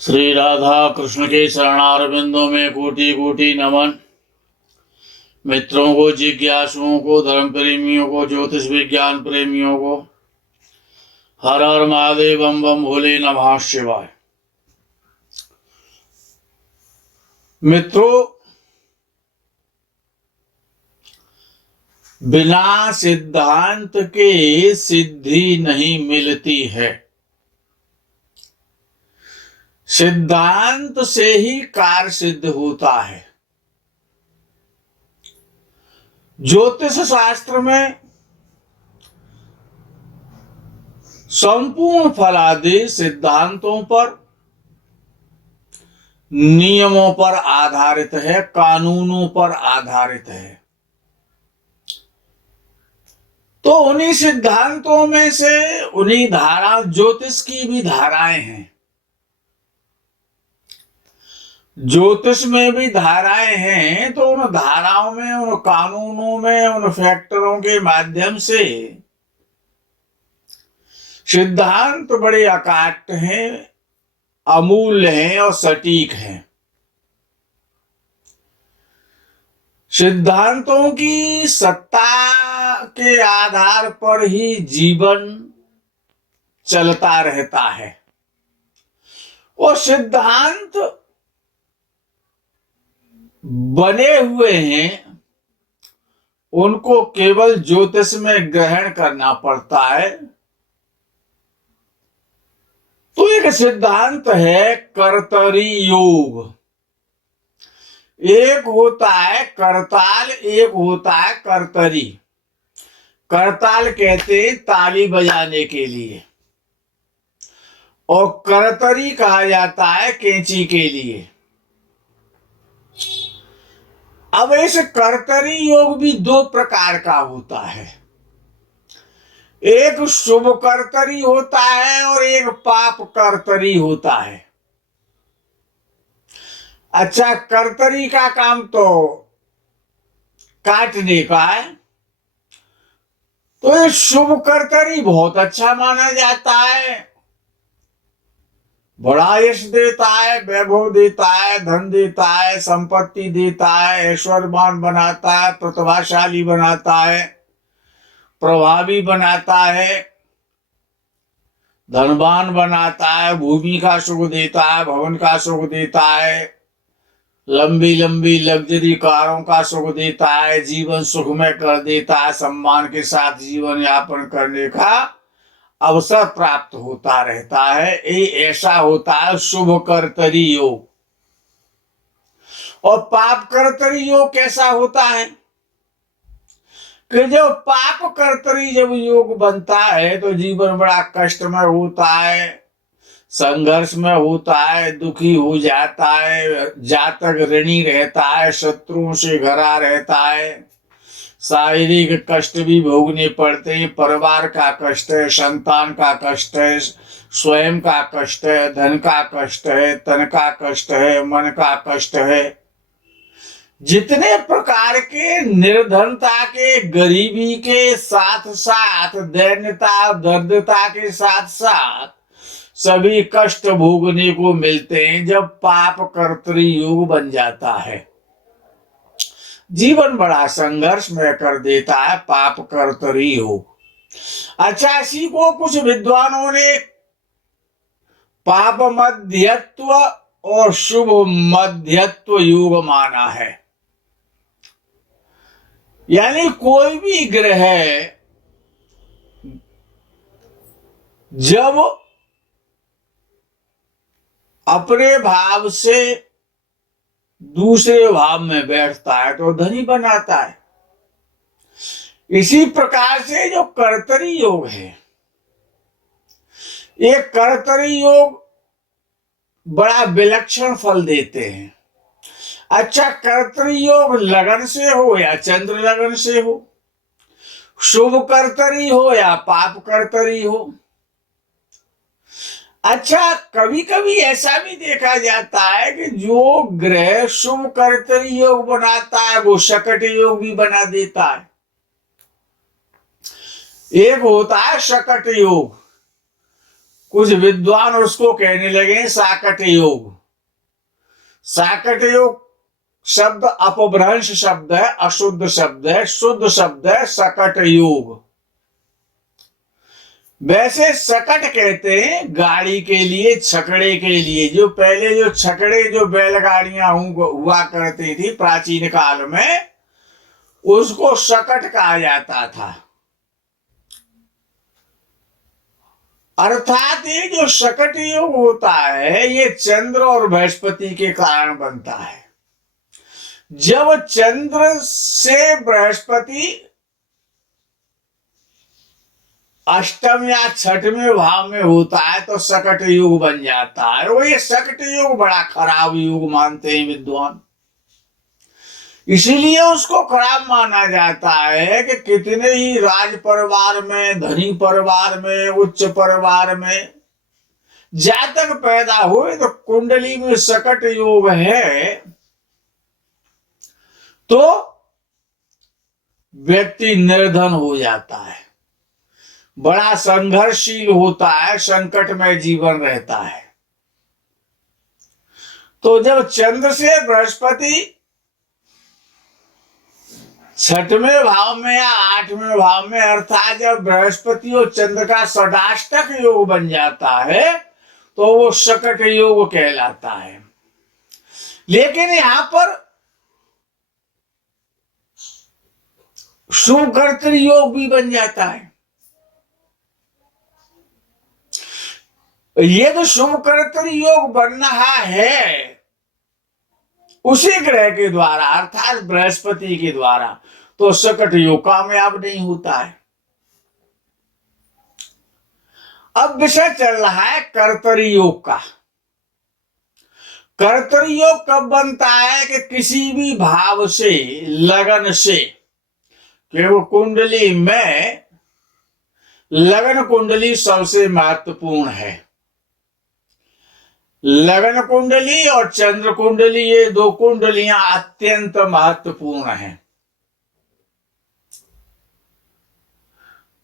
श्री राधा कृष्ण के चरणारविंदों में कोटि कोटि नमन। मित्रों को, जिज्ञासुओं को, धर्म प्रेमियों को, ज्योतिष विज्ञान प्रेमियों को हर हर महादेव, बम बम भोले, नमः शिवाय। मित्रों, बिना सिद्धांत के सिद्धि नहीं मिलती है। सिद्धांत से ही कार्य सिद्ध होता है। ज्योतिष शास्त्र में संपूर्ण फलादि सिद्धांतों पर, नियमों पर आधारित है, कानूनों पर आधारित है। तो उन्हीं सिद्धांतों में से उन्हीं धारा, ज्योतिष की भी धाराएं हैं। ज्योतिष में भी धाराएं हैं, तो उन धाराओं में, उन कानूनों में, उन फैक्टरों के माध्यम से सिद्धांत बड़े अकाट्य हैं, अमूल्य हैं और सटीक हैं। सिद्धांतों की सत्ता के आधार पर ही जीवन चलता रहता है। और सिद्धांत बने हुए हैं, उनको केवल ज्योतिष में ग्रहण करना पड़ता है। तो एक सिद्धांत है कर्तरी योग। एक होता है करताल, एक होता है कर्तरी। करताल कहते हैं ताली बजाने के लिए, और करतरी कहा जाता है कैंची के लिए। अब इस कर्तरी योग भी दो प्रकार का होता है। एक शुभ कर्तरी होता है और एक पाप कर्तरी होता है। अच्छा, कर्तरी का काम तो काटने का है, तो ये शुभ कर्तरी बहुत अच्छा माना जाता है। बड़ा यश देता है, वैभव देता है, धन देता है, संपत्ति देता है, ऐश्वर्यवान बनाता है, प्रतिभाशाली बनाता है, प्रभावी बनाता है, धनवान बनाता है, भूमि का सुख देता है, भवन का सुख देता है, लंबी लंबी लग्जरी कारों का सुख देता है, जीवन सुखमय कर देता है, सम्मान के साथ जीवन यापन करने का अवसर प्राप्त होता रहता है। ये ऐसा होता है शुभ कर्तरी योग। और पाप कर्तरी योग कैसा होता है कि जब पाप कर्तरी जब योग बनता है तो जीवन बड़ा कष्टमय होता है, संघर्ष में होता है, दुखी हो जाता है, जातक ऋणी रहता है, शत्रुओं से घरा रहता है, शारीरिक कष्ट भी भोगने पड़ते हैं, परिवार का कष्ट है, संतान का कष्ट है, स्वयं का कष्ट है, धन का कष्ट है, तन का कष्ट है, मन का कष्ट है। जितने प्रकार के निर्धनता के, गरीबी के साथ साथ दैन्यता, दर्दता के साथ साथ सभी कष्ट भोगने को मिलते हैं जब पाप कर्तरी योग बन जाता है। जीवन बड़ा संघर्ष में कर देता है पाप कर्तरी योग। अच्छा, इसी को कुछ विद्वानों ने पाप मध्यत्व और शुभ मध्यत्व योग माना है। यानी कोई भी ग्रह जब अपने भाव से दूसरे भाव में बैठता है तो धनी बनाता है। इसी प्रकार से जो कर्तरी योग है, ये कर्तरी योग बड़ा विलक्षण फल देते हैं। अच्छा, कर्तरी योग लगन से हो या चंद्र लगन से हो, शुभ कर्तरी हो या पाप कर्तरी हो, अच्छा, कभी कभी ऐसा भी देखा जाता है कि जो ग्रह शुभ कर्तरी योग बनाता है वो शकट योग भी बना देता है। एक होता है शकट योग, कुछ विद्वान उसको कहने लगे साकट योग। साकट योग शब्द अपभ्रंश शब्द है, अशुद्ध शब्द है, शुद्ध शब्द है सकट योग। वैसे सकट कहते हैं गाड़ी के लिए, छकड़े के लिए। जो पहले जो छकड़े जो बैलगाड़ियां हुआ करती थी प्राचीन काल में, उसको सकट कहा जाता था। अर्थात ये जो शकट योग होता है ये चंद्र और बृहस्पति के कारण बनता है। जब चंद्र से बृहस्पति अष्टम या छठवें भाव में होता है तो शकट योग बन जाता है। वो ये शकट योग बड़ा खराब योग मानते हैं विद्वान, इसीलिए उसको खराब माना जाता है कि कितने ही राज परिवार में, धनी परिवार में, उच्च परिवार में जातक पैदा हुए तो कुंडली में शकट योग है तो व्यक्ति निर्धन हो जाता है, बड़ा संघर्षशील होता है, संकट में जीवन रहता है। तो जब चंद्र से बृहस्पति छठवें भाव में या आठवें भाव में, अर्थात जब बृहस्पति और चंद्र का षडाष्टक योग बन जाता है तो वो शकट योग कहलाता है। लेकिन यहां पर शुभ कर्तरी योग भी बन जाता है। ये तो शुभ कर्तरी योग बन रहा है उसी ग्रह के द्वारा, अर्थात बृहस्पति के द्वारा, तो शकट योग कामयाब नहीं होता है। अब विषय चल रहा है कर्तरी योग का। कर्तरी योग कब बनता है कि किसी भी भाव से, लगन से, कि वो कुंडली में, लगन कुंडली सबसे महत्वपूर्ण है। लगन कुंडली और चंद्र कुंडली, ये दो कुंडलियां अत्यंत महत्वपूर्ण हैं।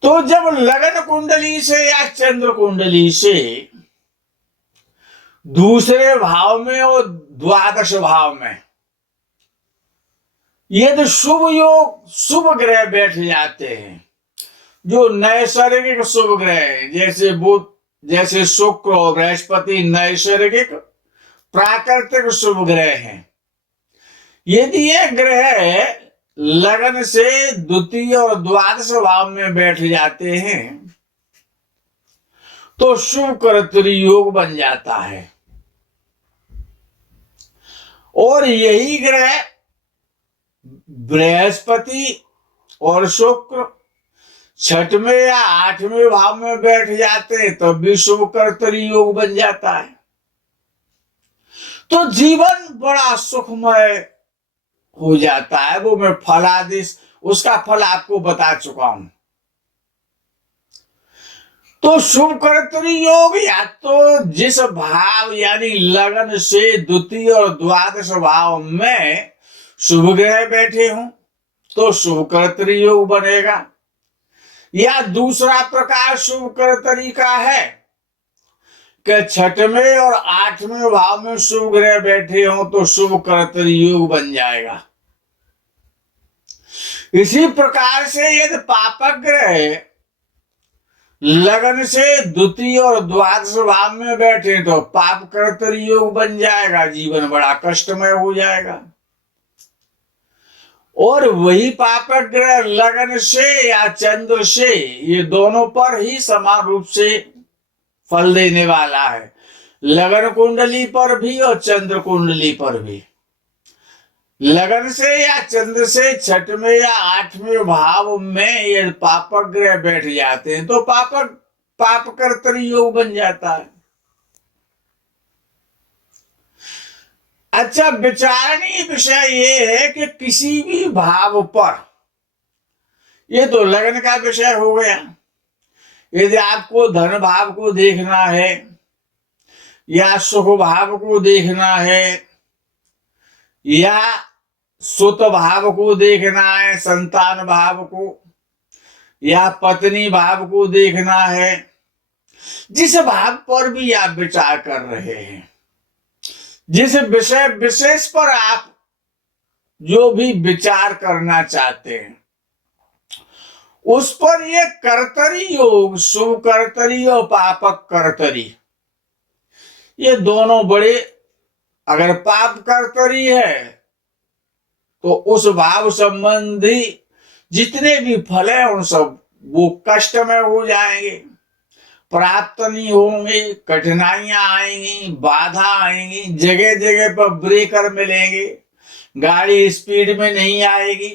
तो जब लगन कुंडली से या चंद्र कुंडली से दूसरे भाव में और द्वादश भाव में ये तो शुभ योग, शुभ ग्रह बैठ जाते हैं, जो नैसर्गिक शुभ ग्रह, जैसे बुध, जैसे शुक्र और बृहस्पति नैसर्गिक प्राकृतिक शुभ ग्रह हैं। यदि ये ग्रह लगन से द्वितीय और द्वादश भाव में बैठ जाते हैं तो शुभ कर्तरी योग बन जाता है। और यही ग्रह बृहस्पति और शुक्र छठवें या आठवें भाव में बैठ जाते हैं तब भी शुभ कर्तरी योग बन जाता है। तो जीवन बड़ा सुखमय हो जाता है। वो मैं फलादिश, उसका फल आपको बता चुका हूं। तो शुभ कर्तरी योग या तो जिस भाव यानी लगन से द्वितीय और द्वादश भाव में शुभ ग्रह बैठे हों तो शुभ कर्तरी योग बनेगा, या दूसरा प्रकार शुभ कर्तरी का है कि छठवें और आठवें भाव में शुभ ग्रह बैठे हों तो शुभ कर्तरी योग बन जाएगा। इसी प्रकार से यदि पापक ग्रह लगन से द्वितीय और द्वादश भाव में बैठे तो पाप कर्तरी योग बन जाएगा, जीवन बड़ा कष्टमय हो जाएगा। और वही पापक ग्रह लगन से या चंद्र से, ये दोनों पर ही समान रूप से फल देने वाला है, लगन कुंडली पर भी और चंद्र कुंडली पर भी। लगन से या चंद्र से छठवें या आठवें भाव में ये पापक ग्रह बैठ जाते हैं तो पाप कर्तरी योग बन जाता है। अच्छा, विचारणीय विषय ये है कि किसी भी भाव पर, ये तो लगन का विषय हो गया। यदि आपको धन भाव को देखना है या सुख भाव को देखना है, या सुत भाव को देखना है, संतान भाव को, या पत्नी भाव को देखना है, जिस भाव पर भी आप विचार कर रहे हैं, जिस विषय विशेष पर आप जो भी विचार करना चाहते हैं, उस पर ये कर्तरी योग, शुभ कर्तरी और पापक कर्तरी, ये दोनों बड़े, अगर पाप कर्तरी है तो उस भाव संबंधी जितने भी फल है उन सब वो कष्ट में हो जाएंगे, प्राप्त नहीं होंगे, कठिनाइयां आएंगी, बाधा आएंगी, जगह जगह पर ब्रेकर मिलेंगे, गाड़ी स्पीड में नहीं आएगी।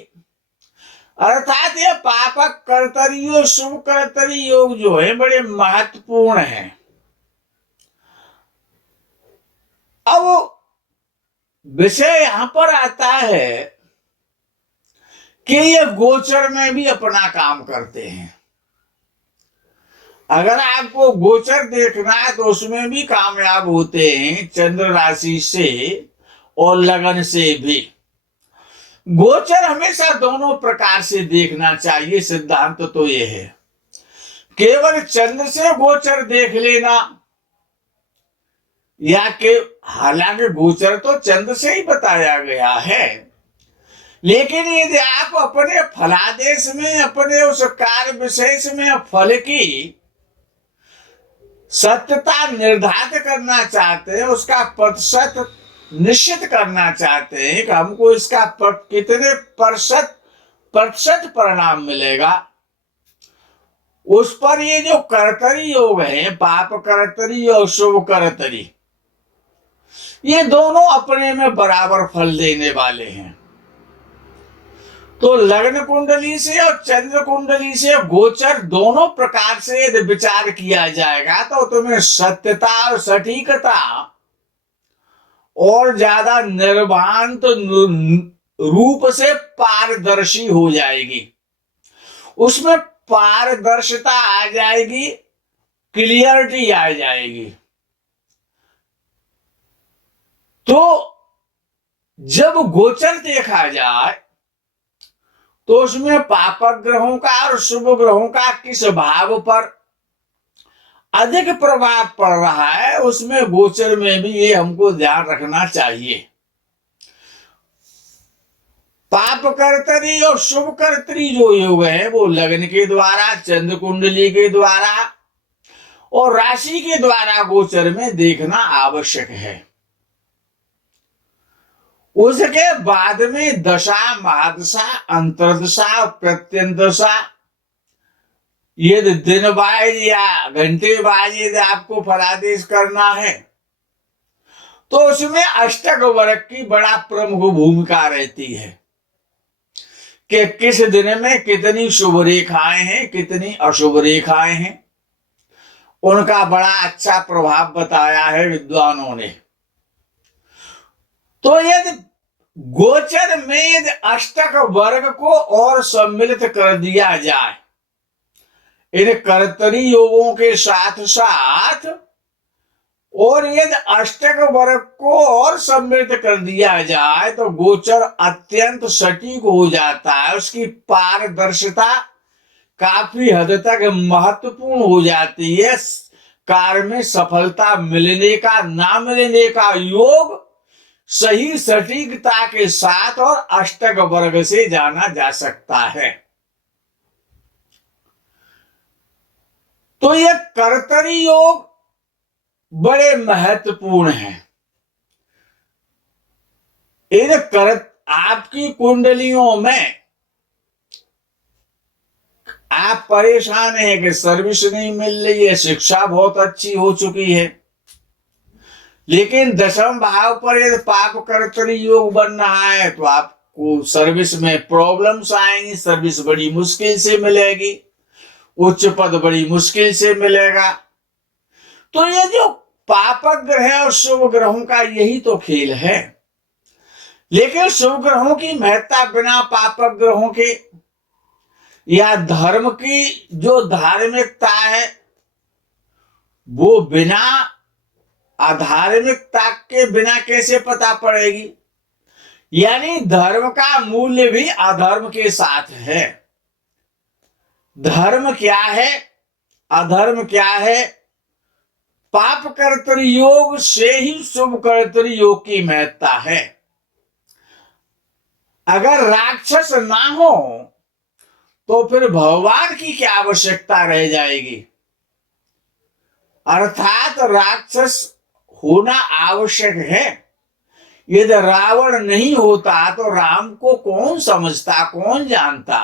अर्थात ये पापक कर्तरी और शुभ कर्तरी योग जो है बड़े महत्वपूर्ण है। अब विषय यहां पर आता है कि ये गोचर में भी अपना काम करते हैं। अगर आपको गोचर देखना है तो उसमें भी कामयाब होते हैं, चंद्र राशि से और लगन से भी। गोचर हमेशा दोनों प्रकार से देखना चाहिए, सिद्धांत तो ये है। केवल चंद्र से गोचर देख लेना, या कि हालांकि गोचर तो चंद्र से ही बताया गया है, लेकिन यदि आप अपने फलादेश में, अपने उस कार्य विशेष में फल की सत्यता निर्धारित करना चाहते हैं, उसका प्रतिशत निश्चित करना चाहते हैं कि हमको इसका कितने प्रतिशत परिणाम मिलेगा, उस पर ये जो कर्तरी योग है, पाप कर्तरी और शुभ कर्तरी, ये दोनों अपने में बराबर फल देने वाले हैं। तो लग्न कुंडली से और चंद्र कुंडली से गोचर दोनों प्रकार से यदि विचार किया जाएगा तो तुम्हें सत्यता और सटीकता और ज्यादा निर्भांत रूप से पारदर्शी हो जाएगी, उसमें पारदर्शिता आ जाएगी, क्लियरिटी आ जाएगी। तो जब गोचर देखा जाए तो उसमें पापक ग्रहों का और शुभ ग्रहों का किस भाव पर अधिक प्रभाव पड़ रहा है, उसमें गोचर में भी ये हमको ध्यान रखना चाहिए। पाप कर्तरी और शुभ कर्तरी जो योग है वो लग्न के द्वारा, चंद्र कुंडली के द्वारा और राशि के द्वारा गोचर में देखना आवश्यक है। उसके बाद में दशा, महादशा, अंतर्दशा, प्रत्यंतदशा, यदि दिन वाइज या घंटे वाइज यदि आपको फलादेश करना है तो उसमें अष्टक वर्ग की बड़ा प्रमुख भूमिका रहती है कि किस दिन में कितनी शुभ रेखाएं हैं, कितनी अशुभ रेखाएं हैं, उनका बड़ा अच्छा प्रभाव बताया है विद्वानों ने। तो यदि गोचर में यदि अष्टक वर्ग को और सम्मिलित कर दिया जाए इन कर्तरी योगों के साथ साथ, और यदि अष्टक वर्ग को और सम्मिलित कर दिया जाए तो गोचर अत्यंत सटीक हो जाता है, उसकी पारदर्शिता काफी हद तक महत्वपूर्ण हो जाती है। कार्य में सफलता मिलने का ना मिलने का योग सही सटीकता के साथ और अष्टक वर्ग से जाना जा सकता है। तो ये कर्तरी योग बड़े महत्वपूर्ण हैं। इन आपकी कुंडलियों में आप परेशान हैं कि सर्विस नहीं मिल रही है, शिक्षा बहुत अच्छी हो चुकी है, लेकिन दशम भाव पर यदि पाप कर्तरी योग बन रहा है तो आपको सर्विस में प्रॉब्लम्स आएंगी, सर्विस बड़ी मुश्किल से मिलेगी, उच्च पद बड़ी मुश्किल से मिलेगा। तो ये जो पापक ग्रह और शुभ ग्रहों का यही तो खेल है। लेकिन शुभ ग्रहों की महत्ता बिना पापक ग्रहों के या धर्म की जो धार्मिकता है वो बिना अधार्मिकता के बिना कैसे पता पड़ेगी? यानी धर्म का मूल्य भी अधर्म के साथ है। धर्म क्या है, अधर्म क्या है? पाप कर्तृ योग से ही शुभ कर्तृ योग की महत्ता है। अगर राक्षस ना हो तो फिर भगवान की क्या आवश्यकता रह जाएगी? अर्थात राक्षस होना आवश्यक है। यदि रावण नहीं होता तो राम को कौन समझता, कौन जानता?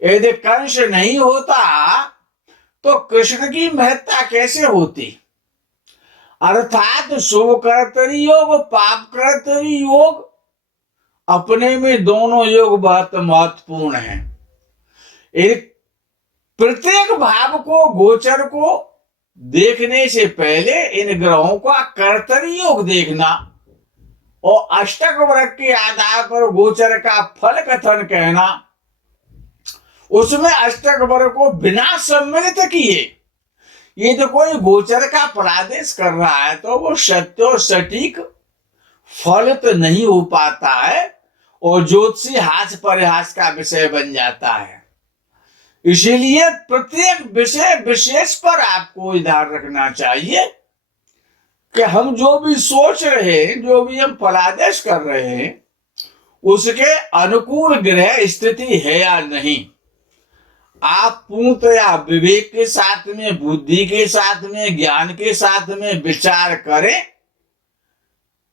यदि कंस नहीं होता तो कृष्ण की महत्ता कैसे होती? अर्थात शुभ कर्तृ योग, पाप कर्तृ योग, अपने में दोनों योग बहुत महत्वपूर्ण हैं। प्रत्येक भाव को, गोचर को देखने से पहले इन ग्रहों का कर्तृ योग देखना और अष्टक वर्ग के आधार पर गोचर का फल कथन कहना, उसमें अष्टक वर्ग को बिना सम्मिलित किए ये तो कोई गोचर का फलादेश कर रहा है तो वो सत्य और सटीक फल तो नहीं हो पाता है और ज्योतिषी हास्य परिहास का विषय बन जाता है। इसीलिए प्रत्येक विषय विशेष पर आपको ध्यान रखना चाहिए कि हम जो भी सोच रहे हैं, जो भी हम फलादेश कर रहे हैं, उसके अनुकूल ग्रह स्थिति है या नहीं। आप पूर्णतया विवेक के साथ में, बुद्धि के साथ में, ज्ञान के साथ में विचार करें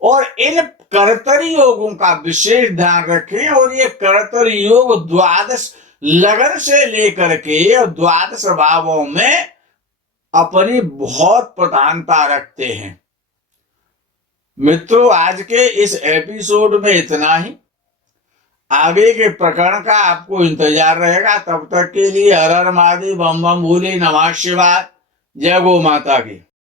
और इन कर्तरी योगों का विशेष ध्यान रखें। और ये कर्तरी योग द्वादश लगन से लेकर के द्वादश भावों में अपनी बहुत प्रधानता रखते हैं। मित्रों, आज के इस एपिसोड में इतना ही। आगे के प्रकरण का आपको इंतजार रहेगा। तब तक के लिए हर हर महादेव, बम बम भोले, नमः शिवाय, जय गौ माता की।